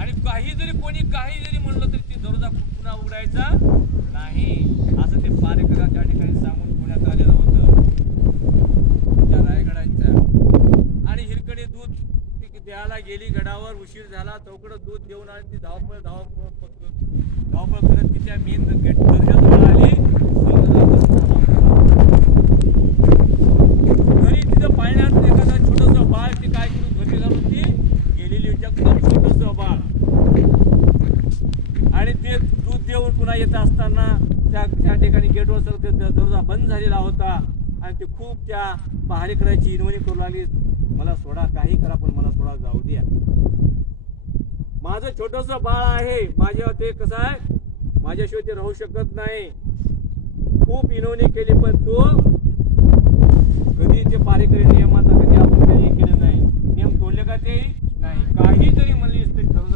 आणि काही जरी कोणी काही जरी म्हणलं तरी ती दरोजा पुन्हा उघडायचा नाही. असं ते पारेकरा त्या ठिकाणी सांगून पुण्यात आलेलं होतं. त्या रायगडांच्या. आणि हिरकडे दूध ती द्यायला गेली गडावर उशीर झाला चौकडं दूध देऊन आणि ती धावपळ धावपळ धावपळ करत ती त्या मेन गेट दर्जाजवळ आली. घरी तिथं पाळण्यात एखादा छोटंसं बाळ ती काय करून घरी घालून ती गेलेली होती. एकदम बाळ आणि ते दूध देऊन पुन्हा येत असताना त्या त्या ठिकाणी गेटवर सर ते दरोजा बंद झालेला होता. आणि ते खूप त्या पहारेकराची इनवणी करू लागली. मला सोडा काही करा पण मला सोडा जाऊ द्या. माझं छोटस बाळ आहे. माझ्या ते कसं आहे? माझ्याशिवाय ते राहू शकत नाही. खूप इनवणी केली पण तो नाही. काही जरी म्हणलीस ते खरं.